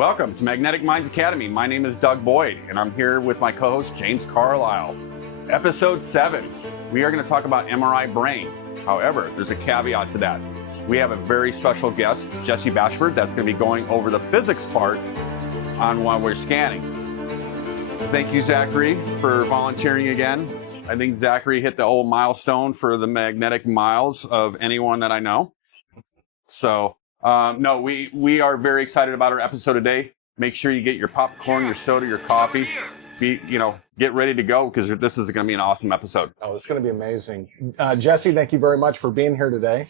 Welcome to Magnetic Minds Academy. My name is Doug Boyd, and I'm here with my co-host, James Carlisle. Episode 7, we are going to talk about MRI brain. However, there's a caveat to that. We have a very special guest, Jesse Bashford, that's going to be going over the physics part on while we're scanning. Thank you, Zachary, for volunteering again. I think Zachary hit the old milestone for the magnetic miles of anyone that I know. So, no, we are very excited about our episode today. Make sure you get your popcorn, your soda, your coffee. Get ready to go because this is going to be an awesome episode. Oh, it's going to be amazing. Jesse, thank you very much for being here today.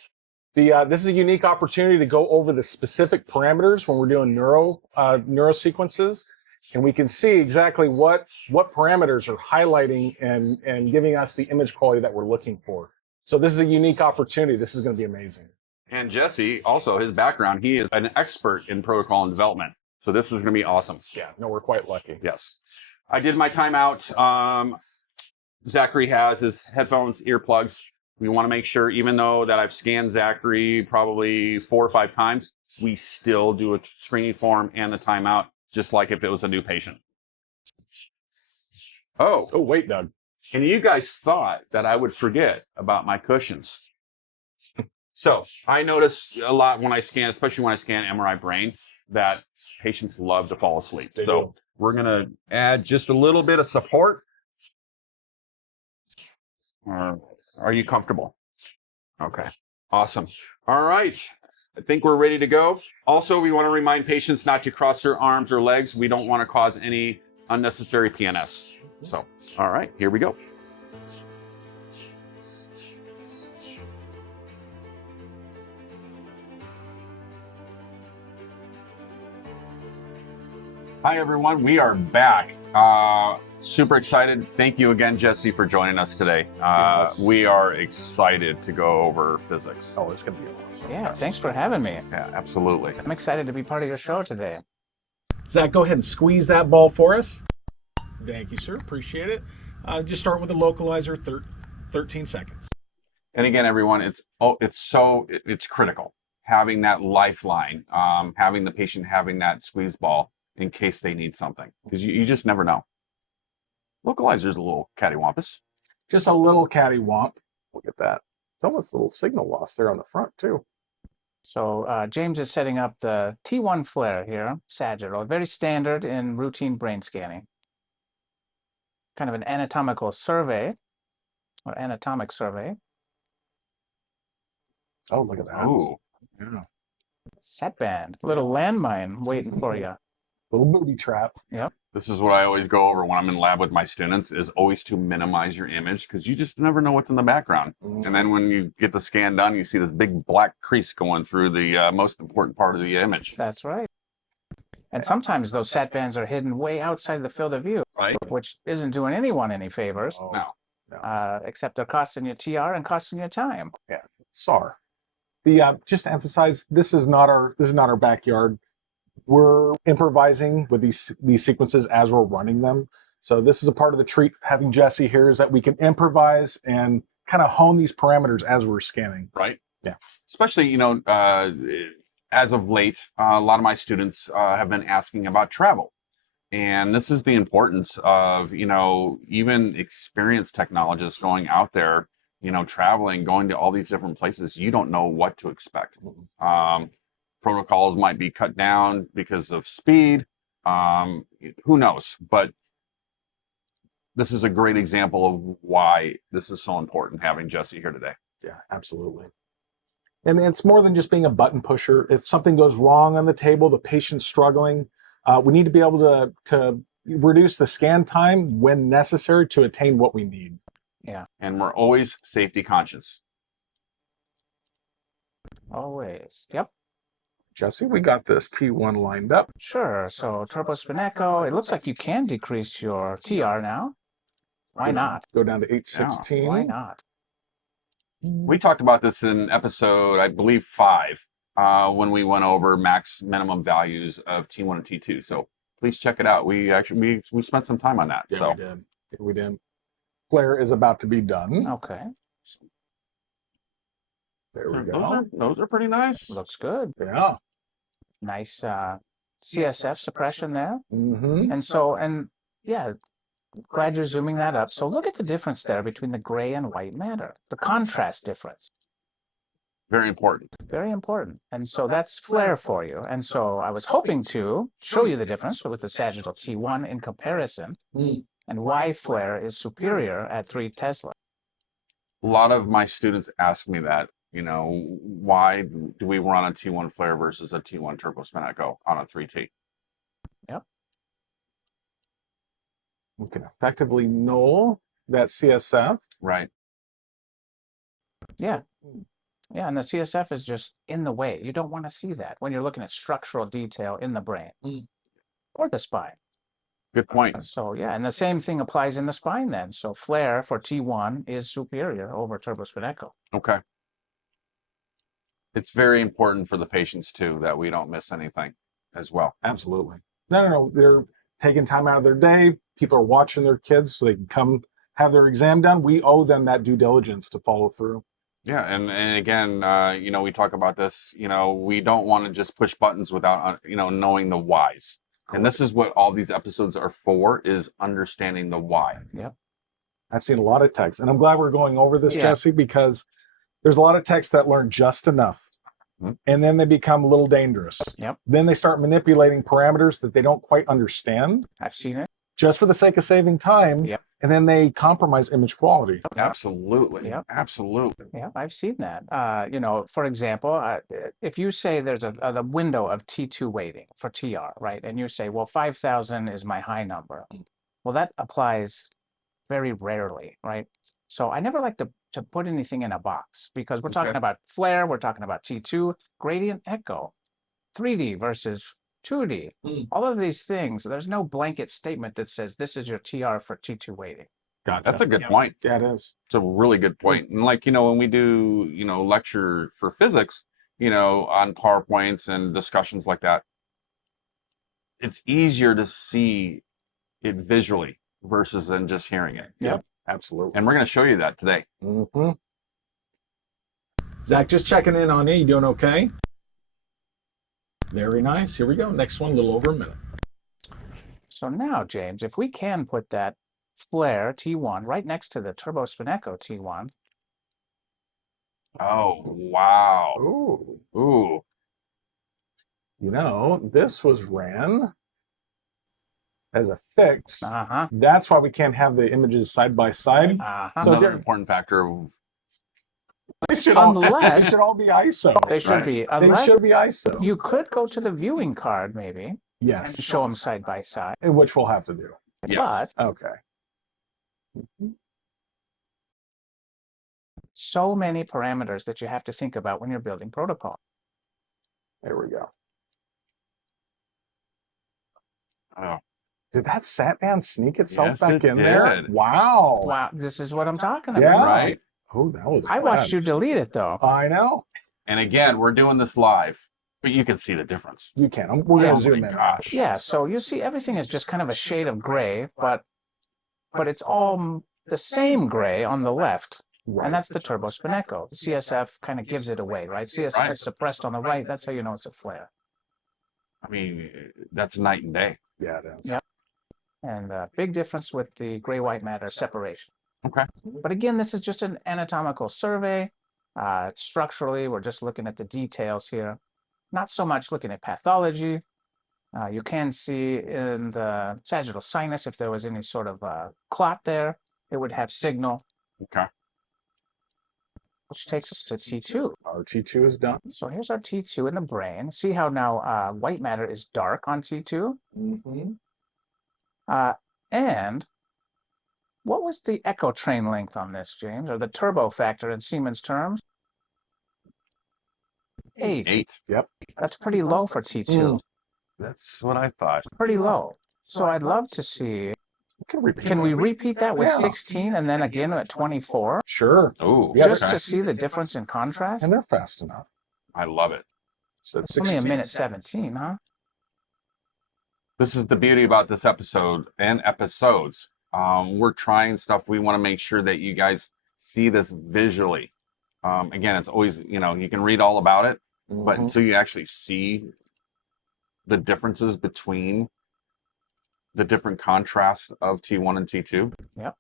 This is a unique opportunity to go over the specific parameters when we're doing neuro sequences, and we can see exactly what parameters are highlighting and giving us the image quality that we're looking for. So this is a unique opportunity. This is going to be amazing. And Jesse, also his background, he is an expert in protocol and development. So this is going to be awesome. Yeah, no, we're quite lucky. Yes. I did my timeout. Zachary has his headphones, earplugs. We want to make sure, even though that I've scanned Zachary probably 4 or 5 times, we still do a screening form and a timeout, just like if it was a new patient. Oh, wait, Doug. And you guys thought that I would forget about my cushions. So I notice a lot when I scan, especially when I scan MRI brain, that patients love to fall asleep. They do. We're going to add just a little bit of support. Are you comfortable? Okay, awesome. All right, I think we're ready to go. Also, we want to remind patients not to cross their arms or legs. We don't want to cause any unnecessary PNS. So, all right, here we go. Hi, everyone. We are back. Super excited. Thank you again, Jesse, for joining us today. Yes. We are excited to go over physics. Oh, it's going to be awesome. Yeah, thanks for having me. Yeah, absolutely. I'm excited to be part of your show today. Zach, go ahead and squeeze that ball for us. Thank you, sir. Appreciate it. Just start with the localizer, 13 seconds. And again, everyone, it's critical having that lifeline, having the patient having that squeeze ball in case they need something, because you just never know. Localizer's a little cattywampus. Just a little cattywomp. Look at that. It's almost a little signal loss there on the front, too. So James is setting up the T1 FlAIR here, sagittal, very standard in routine brain scanning. Kind of an anatomical survey, or anatomic survey. Oh, look at that. Oh, Yeah. Set band, a little landmine waiting for you. Little booby trap. Yep. this is what I always go over when I'm in lab with my students, is always to minimize your image, because you just never know what's in the background. And then when you get the scan done, you see this big black crease going through the most important part of the image. That's right. And sometimes those set bands are hidden way outside the field of view, Right. which isn't doing anyone any favors, No. except they're costing you TR and costing you time. Yeah, SAR. Just to emphasize, this is not our backyard. We're improvising with these sequences as we're running them. So this is a part of the treat of having Jesse here, is that we can improvise and kind of hone these parameters as we're scanning. Right. Yeah. Especially, as of late, a lot of my students have been asking about travel. And this is the importance of, even experienced technologists going out there, traveling, going to all these different places. You don't know what to expect. Protocols might be cut down because of speed. Who knows? But this is a great example of why this is so important, having Jesse here today. Yeah, absolutely. And it's more than just being a button pusher. If something goes wrong on the table, the patient's struggling, we need to be able to reduce the scan time when necessary to attain what we need. Yeah. And we're always safety conscious. Always. Yep. Jesse, we got this T1 lined up. Sure. So turbospan echo. It looks like you can decrease your TR now. Why not? Go down to 816. Yeah, why not? We talked about this in episode, I believe, 5, when we went over max minimum values of T1 and T2. So please check it out. We spent some time on that. Yeah, so we did. Yeah, we did. FlAIR is about to be done. Okay. There we go. Those are pretty nice. Looks good. Yeah. Nice CSF suppression there. Mm-hmm. And so, yeah, glad you're zooming that up. So look at the difference there between the gray and white matter, the contrast difference. Very important. Very important. And so that's FlAIR for you. And so I was hoping to show you the difference with the sagittal T1 in comparison and why FlAIR is superior at 3 Tesla. A lot of my students ask me that, you know, why do we run a T1 FlAIR versus a T1 turbo spin echo on a 3T? Yep. We can effectively null that CSF. Right. Yeah. Yeah, and the CSF is just in the way. You don't want to see that when you're looking at structural detail in the brain or the spine. Good point. So, yeah, and the same thing applies in the spine then. So FlAIR for T1 is superior over turbospin echo. Okay. It's very important for the patients, too, that we don't miss anything as well. Absolutely. No. They're taking time out of their day. People are watching their kids so they can come have their exam done. We owe them that due diligence to follow through. Yeah, and again, you know, we talk about this, you know, we don't want to just push buttons without, you know, knowing the whys. Correct. And this is what all these episodes are for, is understanding the why. Yep. I've seen a lot of texts, and I'm glad we're going over this, Jesse, because there's a lot of texts that learn just enough, and then they become a little dangerous. Yep. Then they start manipulating parameters that they don't quite understand. I've seen it. Just for the sake of saving time. Yep. And then they compromise image quality. Absolutely. Yep. Absolutely. Yeah, I've seen that. You know, for example, if you say there's a window of T2 weighting for TR, right? And you say, well, 5,000 is my high number. Well, that applies very rarely, right? So I never like to put anything in a box because we're talking about FlAIR, we're talking about T2, gradient echo, 3D versus 2D. All of these things, there's no blanket statement that says this is your TR for T2 weighting. Gotcha. That's a good point. Yeah, it is. It's a really good point. And like, you know, when we do, you know, lecture for physics, you know, on PowerPoints and discussions like that, it's easier to see it visually versus than just hearing it. Yep, absolutely. And we're going to show you that today. Zach, just checking in on you. You doing okay? Very nice. Here we go. Next one, a little over a minute. So now, James, if we can put that FlAIR T1 right next to the turbospin echo T1. Oh, wow. Ooh. You know, this was ran as a fix. That's why we can't have the images side by side. So another important factor of they should all be ISO. They should be. They should be ISO. You could go to the viewing card, maybe. Yes. And show them side by side. Which we'll have to do. Yes. But okay. So many parameters that you have to think about when you're building protocol. There we go. Oh. Did that Satman sneak itself back in did. there? Wow. Wow. This is what I'm talking about. Yeah. Right. Oh, that was I watched you delete it, though. I know. And again, we're doing this live, but you can see the difference. You can. We're going to zoom in. Gosh. Yeah, so you see everything is just kind of a shade of gray, but it's all the same gray on the left. Right. And that's the turbospin echo. The CSF kind of gives it away, right? CSF is suppressed on the right. That's how you know it's a FlAIR. I mean, that's night and day. Yeah, it is. Yep. And big difference with the gray-white matter separation. Okay. But again, this is just an anatomical survey. Structurally, we're just looking at the details here. Not so much looking at pathology. You can see in the sagittal sinus, if there was any sort of clot there, it would have signal. Okay. Which takes us to T2. Our T2 is done. So here's our T2 in the brain. See how now white matter is dark on T2? And what was the echo train length on this, James, or the turbo factor in Siemens terms? 8. Yep. That's pretty low for T2. That's what I thought. Pretty low. So I'd love to see. Can we repeat that with 16 and then again at 24? Sure. Oh, just to see the difference in contrast? And they're fast enough. I love it. So it's only a minute 17, huh? This is the beauty about this episode and episodes. We're trying stuff. We want to make sure that you guys see this visually. Again, it's always, you know, you can read all about it, but until you actually see the differences between the different contrasts of T1 and T2? Yep.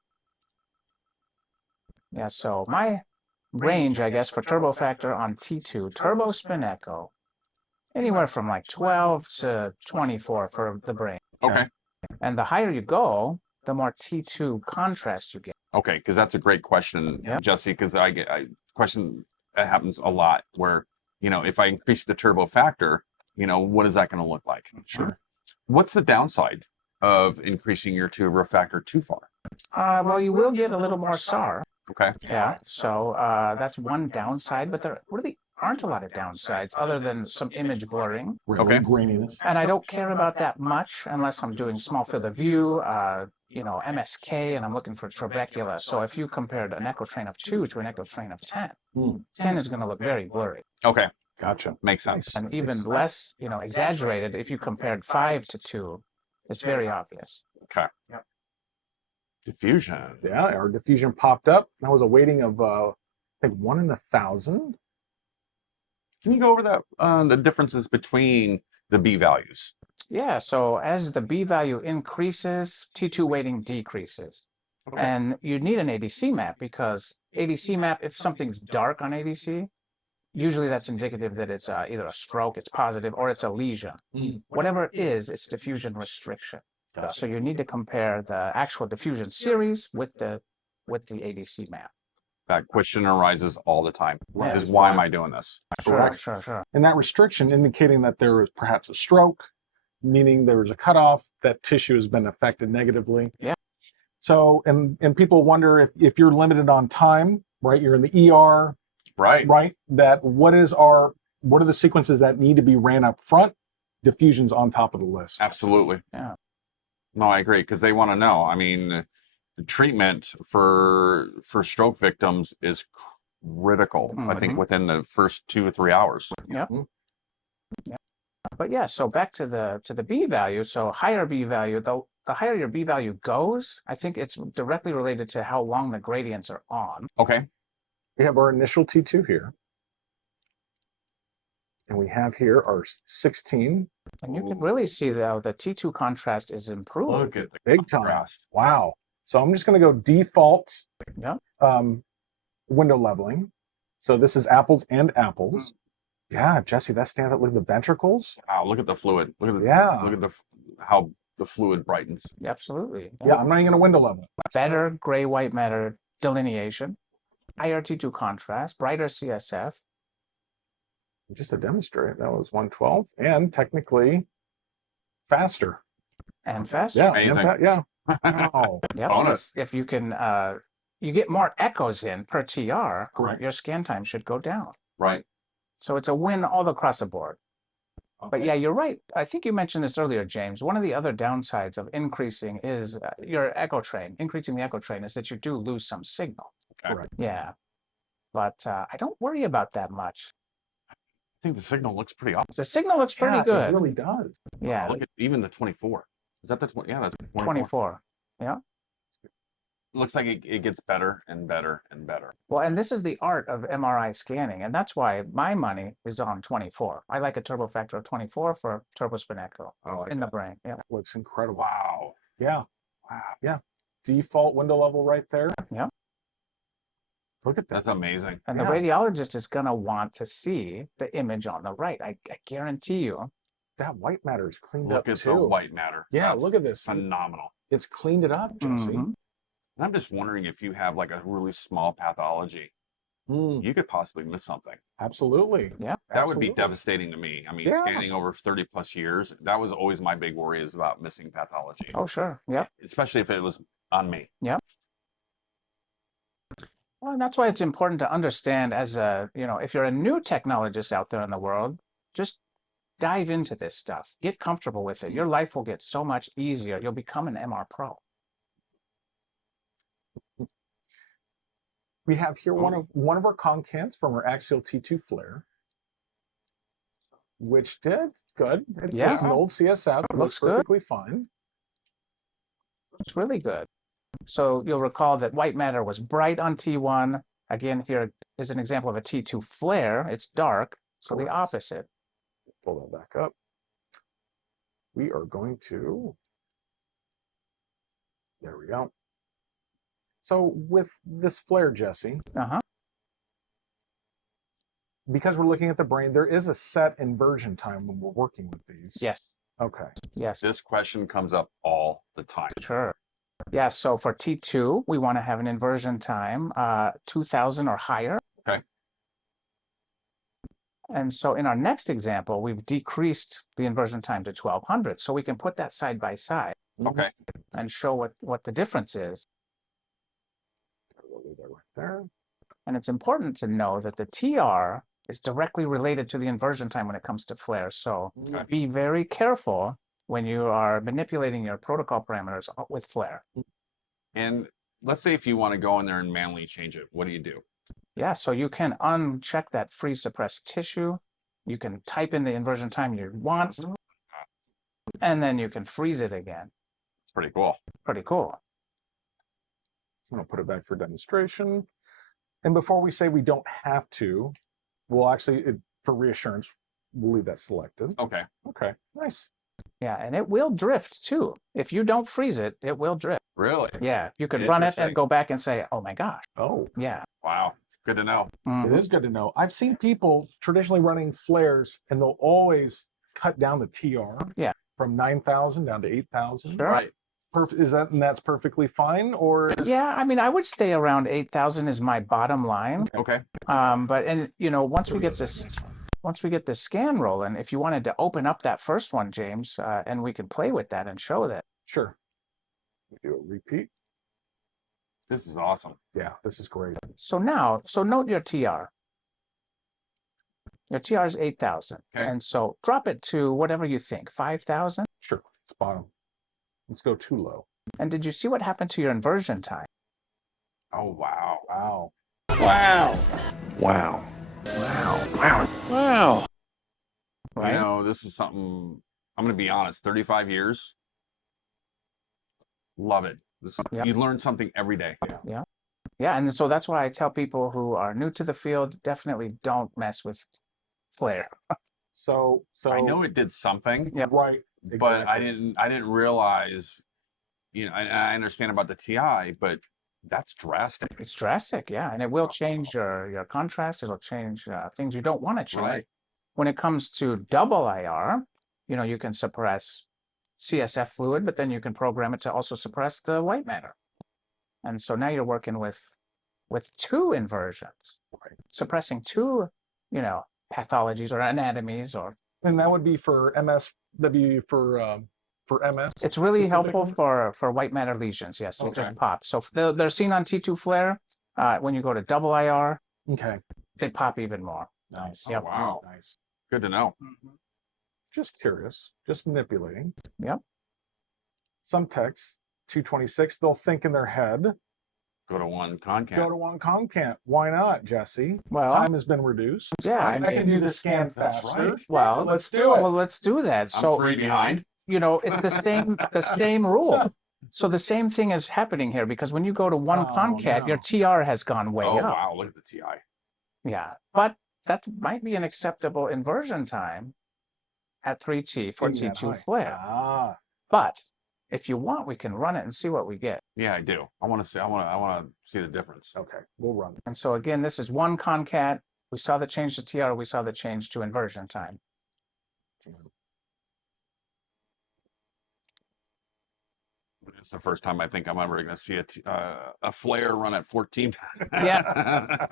Yeah, so my range, I guess, for turbo factor on T2, turbo spin echo, anywhere from like 12 to 24 for the brain. Okay. And the higher you go, the more T2 contrast you get. Okay, because that's a great question, Yep. Jesse, because I get a question that happens a lot where, if I increase the turbo factor, what is that going to look like? Sure. What's the downside of increasing your turbo factor too far? Well, you will get a little more SAR. Okay. Yeah, so that's one downside, but there really aren't a lot of downsides other than some image blurring. Okay. Graininess. And I don't care about that much unless I'm doing small field of view, MSK, and I'm looking for trabecula. So if you compared an echo train of 2 to an echo train of 10, 10 is going to look very blurry. Okay. Gotcha. Makes sense. And even less, exaggerated if you compared 5 to 2. It's very obvious. Okay. Yep. Diffusion. Yeah, our diffusion popped up. That was a weighting of, I think, 1 in 1,000. Can you go over that, the differences between the B values? Yeah, so as the B value increases, T2 weighting decreases. Okay. And you need an ADC map because ADC map, if something's dark on ADC, usually that's indicative that it's either a stroke, it's positive, or it's a lesion. Whatever it is, it's diffusion restriction. So you need to compare the actual diffusion series with the ADC map. That question arises all the time. Yeah. Is why am I doing this? Sure. And that restriction indicating that there is perhaps a stroke, meaning there was a cutoff, that tissue has been affected negatively. Yeah. So, and people wonder if you're limited on time, right? You're in the ER, Right. That what are the sequences that need to be ran up front? Diffusion's on top of the list. Absolutely. Yeah. No, I agree, because they want to know. I mean, the treatment for stroke victims is critical. I think within the first 2 or 3 hours. Yep. Yeah. But yeah, so back to the B value. So higher B value, the higher your B value goes, I think it's directly related to how long the gradients are on. Okay. We have our initial T2 here. And we have here our 16. And you can really see though the T2 contrast is improved. Look at the Big time. contrast. Wow. So I'm just going to go default Yeah. window leveling. So this is apples and apples. Yeah, Jesse, that stands out. Look at the ventricles. Wow, look at the fluid. Look at how the fluid brightens. Absolutely. Yeah, I'm not even going to window level. Better gray-white matter delineation, higher T2 contrast, brighter CSF. Just to demonstrate, that was 112 and technically faster. And faster. Yeah, Amazing. yeah. Wow. Yep. Bonus. If you can, you get more echoes in per TR, Correct. your scan time should go down. Right. So it's a win all across the board. But yeah, you're right. I think you mentioned this earlier, James. One of the other downsides of increasing is your echo train. Increasing the echo train is that you do lose some signal. Okay. Correct. Yeah. But I don't worry about that much. I think the signal looks pretty awesome. The signal looks pretty Yeah, good. It really does. Yeah. Look at even the 24. Is that the 20? Yeah, that's 24. Looks like it gets better and better and better. Well, and this is the art of MRI scanning, and that's why my money is on 24. I like a turbo factor of 24 for turbo spin echo in the brain. Yeah. That looks incredible. Wow. Yeah. Wow. Yeah. Default window level right there. Yeah. Look at that. That's amazing. And the radiologist is going to want to see the image on the right. I guarantee you. That white matter is cleaned Look up at too. the white matter. Yeah, That's look at this. phenomenal. It's cleaned it up, Jesse. Mhm. And I'm just wondering if you have like a really small pathology, you could possibly miss something. Absolutely. Yeah. That would be Absolutely. devastating to me. I mean, Yeah. scanning over 30 plus years, that was always my big worry, is about missing pathology, Oh, sure. Yep. especially if it was on me. Well, and that's why it's important to understand as a, if you're a new technologist out there in the world, just dive into this stuff. Get comfortable with it. Your life will get so much easier. You'll become an MR pro. We have here one of our concans from our Axial T2 FlAIR, which did good. It's an old CSF. It looks good. perfectly fine. It's really good. So you'll recall that white matter was bright on T1. Again, here is an example of a T2 FlAIR. It's dark, so the opposite. Pull that back up. we are going to, there we go. So with this FlAIR, Jesse, because we're looking at the brain, there is a set inversion time when we're working with these. Yes. Okay. Yes. This question comes up all the time. Sure. Yeah, so for T2, we want to have an inversion time 2000 or higher. Okay. And so in our next example, we've decreased the inversion time to 1200. So we can put that side by side. Okay. And show what the difference is. We'll leave that right there. And it's important to know that the TR is directly related to the inversion time when it comes to FlAIR. So be very careful when you are manipulating your protocol parameters with FlAIR. And let's say if you want to go in there and manually change it, what do you do? Yeah, so you can uncheck that freeze suppressed tissue. You can type in the inversion time you want, and then you can freeze it again. It's pretty cool. Pretty cool. I'm going to put it back for demonstration. And before we say we don't have to, we'll actually, for reassurance, we'll leave that selected. Okay. Okay, nice. Yeah, and it will drift too. If you don't freeze it, it will drift. Really? Yeah, you could run it and Interesting. go back and say, oh my gosh. Oh, Yeah. Wow. Good to know. it is good to know. I've seen people traditionally running FlAIRs, and they'll always cut down the TR from 9,000 down to 8,000. Sure. Right. Is that, and that's perfectly fine, or is, Yeah, I mean, I would stay around 8,000 is my bottom line. Okay. But and you know, once we get this scan rolling, if you wanted to open up that first one, James, and we can play with that and show that. Sure. We do a repeat. This is awesome. Yeah, this is great. So now, so note your TR. Your TR is 8,000. Okay. And so drop it to whatever you think, 5,000. Sure, it's bottom. Let's go too low. And did you see what happened to your inversion time? Oh, wow. Wow. Wow. Wow. Wow. Wow. Wow. Right? You know, this is something, I'm going to be honest, 35 years. Love it. You learn something every day. Yeah, and so that's why I tell people who are new to the field, definitely don't mess with FlAIR. So I know it did something, right, but I exactly. didn't realize, you know, I understand about the TI, but that's drastic. It's drastic, yeah, and it will change your contrast. It'll change things you don't want to change. Right. When it comes to double IR, you know, you can suppress CSF fluid, but then you can program it to also suppress the white matter. And so now you're working with two inversions, suppressing two, you know, pathologies or anatomies, or. And that would be for MSW for MS. It's really helpful for white matter lesions. Yes, they just pop. So they're seen on T2 FlAIR. When you go to double IR, they pop even more. Nice. Yep. Oh, wow. Nice. Good to know. Just curious, just manipulating. Yep. Some techs, 226, they'll think in their head, Go to one concat. go to one concant. Why not, Jesse? Well, Time has been reduced. yeah, I can do the scan That's faster. right. Well, Let's do it. Well, let's do that. I'm So 3 behind. you know, it's the same rule. So the same thing is happening here, because when you go to one concat, your TR has gone way Oh, up. wow. Look at the TI. Yeah, but that might be an acceptable inversion time at 3T for Being that T2 high. FlAIR. Ah, But if you want, we can run it and see what we get. Yeah, I do. I want to see. I want to see the difference. okay, we'll run. And so again, this is one concat. We saw the change to TR. We saw the change to inversion time. It's the first time I think I'm ever going to see a FlAIR run at 14. Yeah.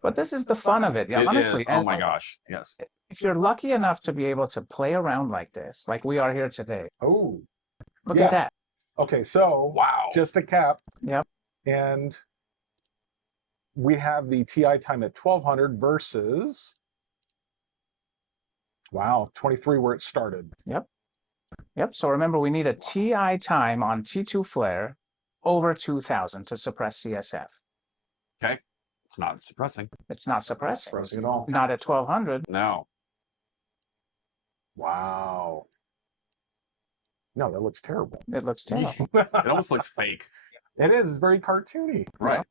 But this is the fun of it. Yeah, It honestly. is. Oh my gosh. Yes. If you're lucky enough to be able to play around like this, like we are here today, Oh, look Yeah. at that. okay, so Wow. just a cap. Yep. And we have the TI time at 1200 versus, wow, 23 where it started. Yep. So remember, we need a TI time on T2 FlAIR over 2000 to suppress CSF. Okay. It's not suppressing. It's not suppressing. Suppressing at all. Not at 1200. No. Wow. No, that looks terrible. It looks terrible. It almost looks fake. It is. It's very cartoony. Right.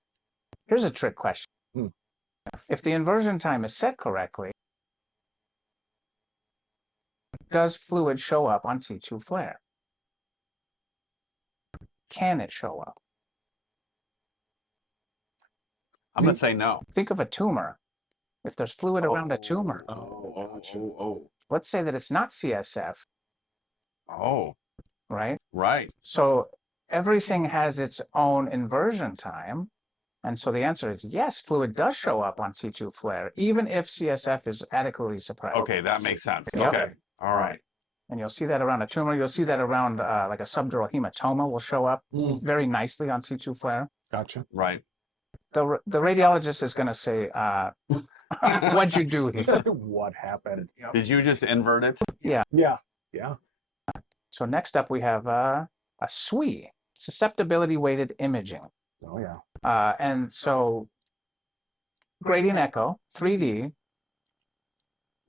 Here's a trick question. If the inversion time is set correctly, Does fluid show up on T2 FlAIR? Can it show up? I'm going to say no. Think of a tumor. If there's fluid around a tumor, let's say that it's not CSF, Oh, right? right. So everything has its own inversion time. And so the answer is yes, fluid does show up on T2 FlAIR, even if CSF is adequately suppressed. Okay, that makes sense. Yep. Okay, all right. And you'll see that around a tumor. You'll see that around like a subdural hematoma will show up very nicely on T2 FlAIR. Gotcha. Right. The radiologist is going to say, what'd you do here? What happened? Did you just invert it? Yeah. So next up, we have a SWI, susceptibility weighted imaging. Oh, yeah. And so gradient echo, 3D,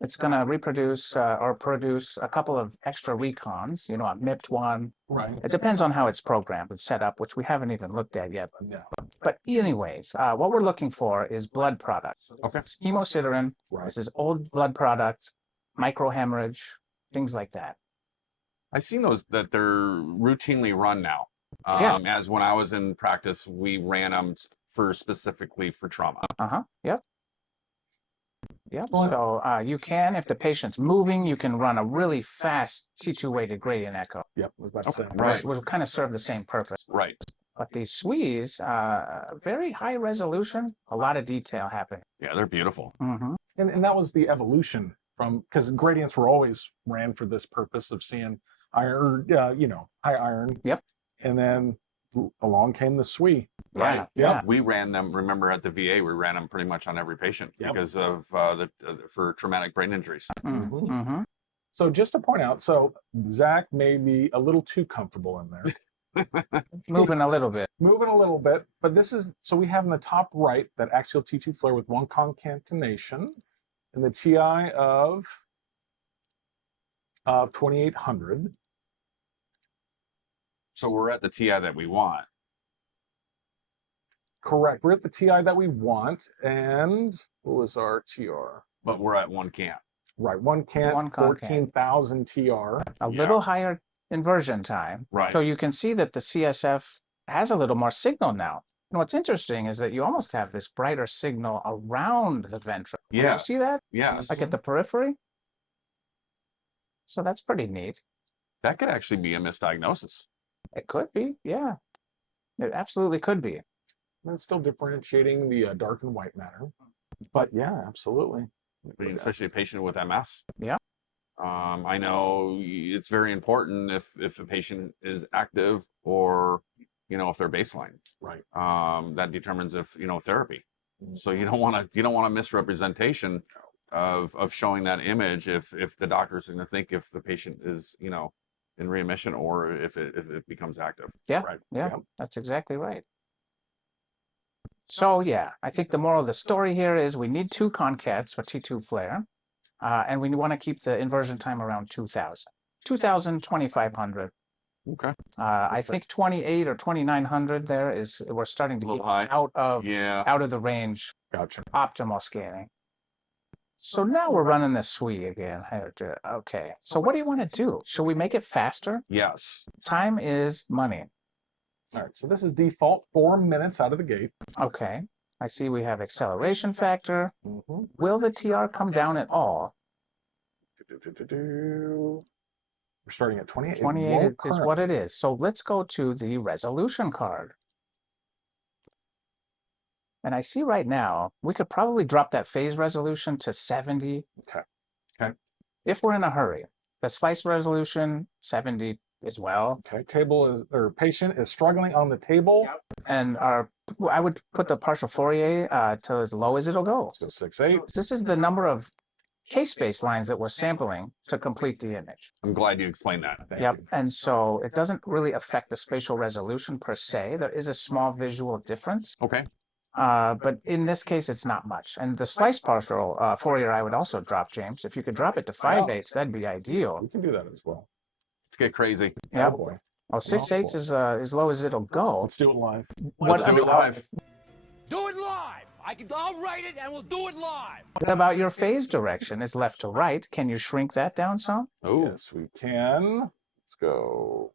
it's going to reproduce or produce a couple of extra recons, you know, a MIPT one. Right. It depends on how it's programmed and set up, which we haven't even looked at yet. Yeah. But anyways, what we're looking for is blood product. Okay. It's hemosiderin. Right. This is old blood product, microhemorrhage, things like that. I've seen those that they're routinely run now. Yeah. As when I was in practice, we ran them specifically for trauma. Yep. Yep. So you can, if the patient's moving, you can run a really fast T2 weighted gradient echo. Yep. I was about to say. Right. Which will kind of serve the same purpose. Right. But these SWIs, very high resolution, a lot of detail happening. Yeah, they're beautiful. Mm-hmm. And that was the evolution from, because gradients were always ran for this purpose of seeing iron, high iron. Yep. And then along came the SWI. Right. Yeah. We ran them. Remember at the VA, we ran them pretty much on every patient because of for traumatic brain injuries. Mm-hmm. Mm-hmm. So just to point out, so Zach may be a little too comfortable in there. Moving a little bit. Moving a little bit, but this is, so we have in the top right that axial T2 FlAIR with one concatenation and the TI of 2800. So we're at the TI that we want. Correct. We're at the TI that we want. And what was our TR? But we're at one cant. Right. One cant, 14,000 TR. A little higher inversion time. Right. So you can see that the CSF has a little more signal now. And what's interesting is that you almost have this brighter signal around the ventricle. Yeah. You see that? Yes. Like at the periphery? So that's pretty neat. That could actually be a misdiagnosis. It could be, yeah. It absolutely could be. And it's still differentiating the dark and white matter. But yeah, absolutely. I mean, especially a patient with MS. Yeah. I know it's very important if a patient is active or, if they're baseline. Right. That determines if, therapy. So you don't want a misrepresentation of showing that image if the doctor's going to think if the patient is, in remission or if it becomes active. Yeah. Right. Yeah. That's exactly right. So yeah, I think the moral of the story here is we need 2 concats for T2 FlAIR, and we want to keep the inversion time around 2,000. 2,000, 2,500. Okay. I think 28 or 2,900 there is, we're starting to get out of the range. Gotcha. Optimal scanning. So now we're running the SWI again. Okay. So what do you want to do? Should we make it faster? Yes. Time is money. All right. So this is default 4 minutes out of the gate. Okay. I see we have acceleration factor. Mm-hmm. Will the TR come down at all? We're starting at 28. 28 is what it is. So let's go to the resolution card. And I see right now, we could probably drop that phase resolution to 70. Okay. If we're in a hurry. The slice resolution, 70 as well. Okay. Patient is struggling on the table. And I would put the partial Fourier to as low as it'll go. So 6/8. This is the number of case space lines that we're sampling to complete the image. I'm glad you explained that. Thank you. And so it doesn't really affect the spatial resolution per se. There is a small visual difference. Okay. But in this case, it's not much. And the slice partial Fourier, I would also drop, James. If you could drop it to 5/8, that'd be ideal. We can do that as well. Let's get crazy. Yeah. Oh boy. Oh, 6/8 is as low as it'll go. Let's do it live. Let's do it live. Do it live. I'll write it and we'll do it live. What about your phase direction? Is left to right. Can you shrink that down some? Oh, yes, we can. Let's go.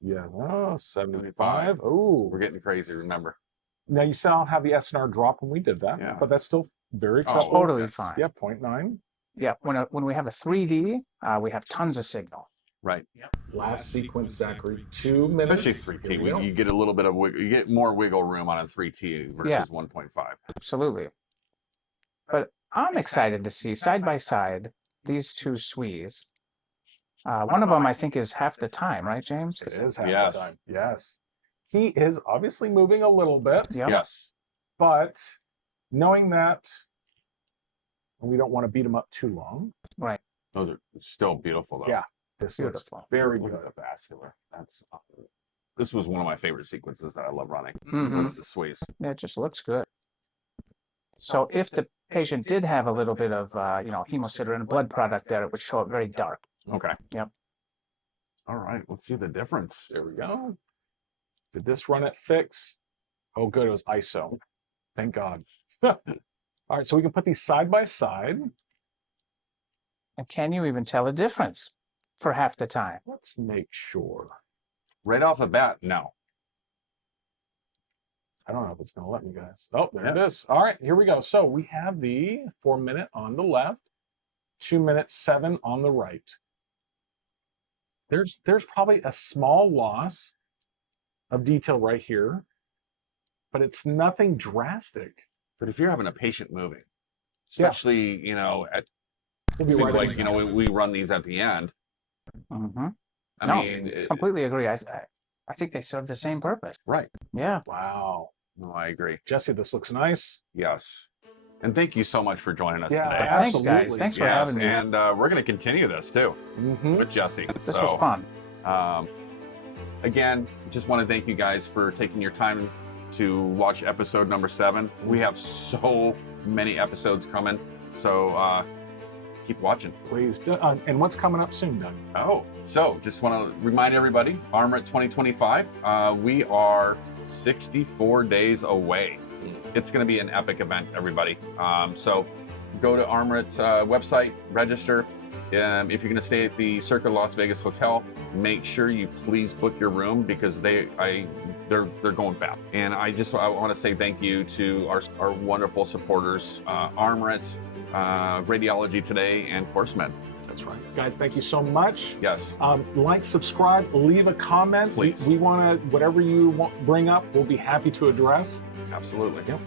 Yeah, oh, 75. Oh, We're getting crazy, remember. now you saw how the SNR dropped when we did that, Yeah. but that's still very acceptable. Totally yes. fine. Yeah, 0.9. Yeah, when we have a 3D, we have tons of signal. Right. Last sequence, Zachary, 2 minutes. Especially 3T. Here we go. You get a little bit of you get more wiggle room on a 3T versus Yeah. 1.5. Absolutely. But I'm excited to see side by side these two SWIs. One of them, I think, is half the time, right, James? It is half Yes. the time. Yes. He is obviously moving a little bit, Yep. Yes. but knowing that we don't want to beat him up too long, Right. Those are still beautiful, though. Yeah. this looks Beautiful. very Look good. at the vascular. This was one of my favorite sequences that I love running. Mhm. Was the SWIs. Yeah, it just looks good. So if the patient did have a little bit of, hemosiderin blood product there, it would show up very dark. Okay. Yep. All right. Let's see the difference. There we go. Did this run at fix? Oh, good. It was ISO. Thank God. All right, so we can put these side by side. And can you even tell a difference for half the time? Let's make sure. Right off the bat, no. I don't know if it's going to let me, guys. Oh, there it is. All right, here we go. So we have the 4-minute on the left, 2-minute 7 on the right. There's probably a small loss of detail right here, but it's nothing drastic. But if you're having a patient moving, Yeah. especially, at We'll be seems right like, in. we run these at the end. Mm-hmm. I No, mean, completely agree. I think they serve the same purpose. right. Yeah. Wow. No, I agree. Jesse, this looks nice. Yes. And thank you so much for joining us Yeah, today. Thanks, guys. absolutely. Thanks for Yes, having me. and we're going to continue this too Mm-hmm. with Jesse. This was fun. Again, just want to thank you guys for taking your time to watch episode number 7. We have so many episodes coming, so keep watching. Please. And what's coming up soon, Doug? Oh, so just want to remind everybody, Armorit 2025, we are 64 days away. It's going to be an epic event, everybody. So go to Armorit's website, register. If you're going to stay at the Circa Las Vegas Hotel, make sure you please book your room because they're going fast. And I want to say thank you to our wonderful supporters, Armorit, Radiology Today, and HorseMed. That's right. Guys, thank you so much. Yes. Like, subscribe, leave a comment. Please. We want to, whatever you bring up, we'll be happy to address. Absolutely. Yep.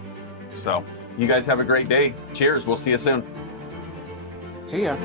So you guys have a great day. Cheers. We'll see you soon. See ya.